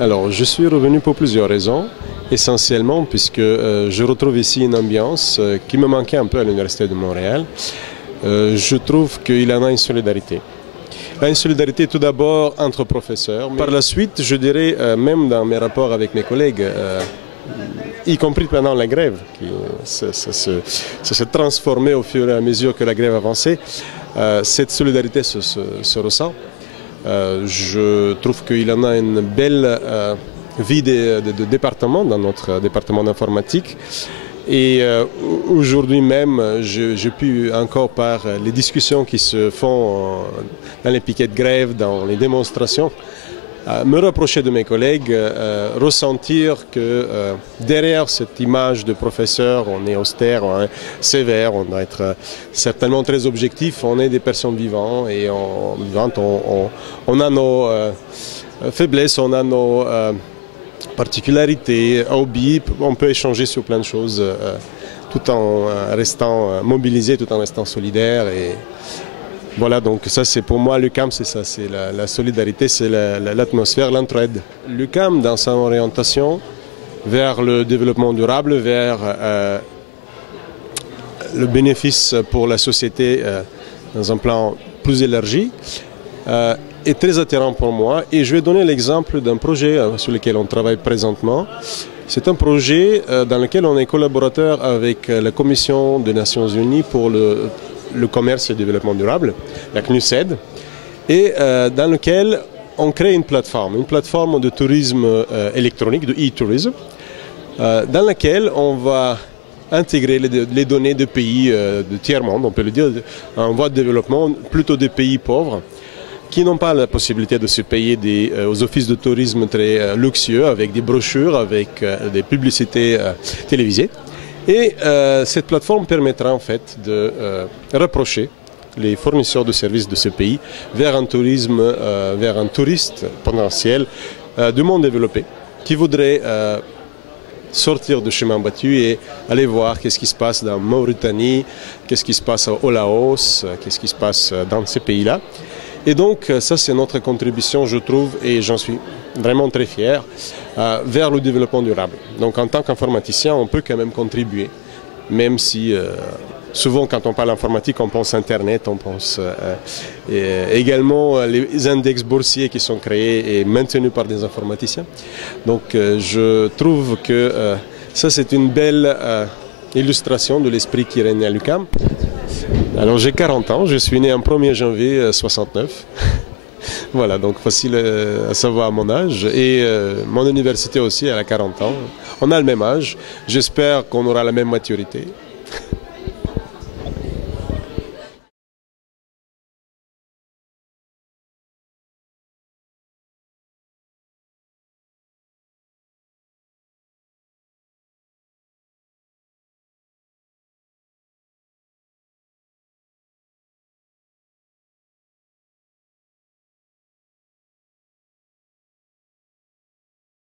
Alors, je suis revenu pour plusieurs raisons. Essentiellement puisque je retrouve ici une ambiance qui me manquait un peu à l'Université de Montréal. Je trouve qu'il y en a une solidarité. Il y a une solidarité tout d'abord entre professeurs. Par la suite, je dirais, même dans mes rapports avec mes collègues, y compris pendant la grève, ça s'est transformé au fur et à mesure que la grève avançait, cette solidarité se ressent. Je trouve qu'il y en a une belle vie de département dans notre département d'informatique. Et aujourd'hui même, j'ai pu encore par les discussions qui se font dans les piquets de grève, dans les démonstrations, me rapprocher de mes collègues, ressentir que derrière cette image de professeur, on est austère, on est sévère, on doit être certainement très objectif, on est des personnes vivantes et on a nos faiblesses, on a nos particularités, hobbies, on peut échanger sur plein de choses tout en restant mobilisé, tout en restant solidaire. Et voilà, donc ça c'est pour moi, l'UQAM c'est ça, c'est la solidarité, c'est l'atmosphère, l'entraide. L'UQAM dans son orientation vers le développement durable, vers le bénéfice pour la société dans un plan plus élargi, est très attirant pour moi et je vais donner l'exemple d'un projet sur lequel on travaille présentement. C'est un projet dans lequel on est collaborateur avec la Commission des Nations Unies pour le commerce et le développement durable, la CNUSED, et dans lequel on crée une plateforme de tourisme électronique, de e-tourisme, dans laquelle on va intégrer les données de pays de tiers-monde, on peut le dire, en voie de développement, plutôt des pays pauvres, qui n'ont pas la possibilité de se payer aux offices de tourisme très luxueux, avec des brochures, avec des publicités télévisées. Et cette plateforme permettra en fait de rapprocher les fournisseurs de services de ce pays vers un tourisme, vers un touriste potentiel du monde développé qui voudrait sortir du chemin battu et aller voir qu'est-ce qui se passe dans Mauritanie, qu'est-ce qui se passe au Laos, qu'est-ce qui se passe dans ces pays-là. Et donc, ça, c'est notre contribution, je trouve, et j'en suis vraiment très fier, vers le développement durable. Donc, en tant qu'informaticien, on peut quand même contribuer, même si souvent, quand on parle informatique, on pense Internet, on pense également les index boursiers qui sont créés et maintenus par des informaticiens. Donc, je trouve que ça, c'est une belle illustration de l'esprit qui règne à l'UQAM. Alors j'ai 40 ans, je suis né en 1er janvier 69. Voilà, donc facile à savoir mon âge. Et mon université aussi, elle a 40 ans. On a le même âge. J'espère qu'on aura la même maturité.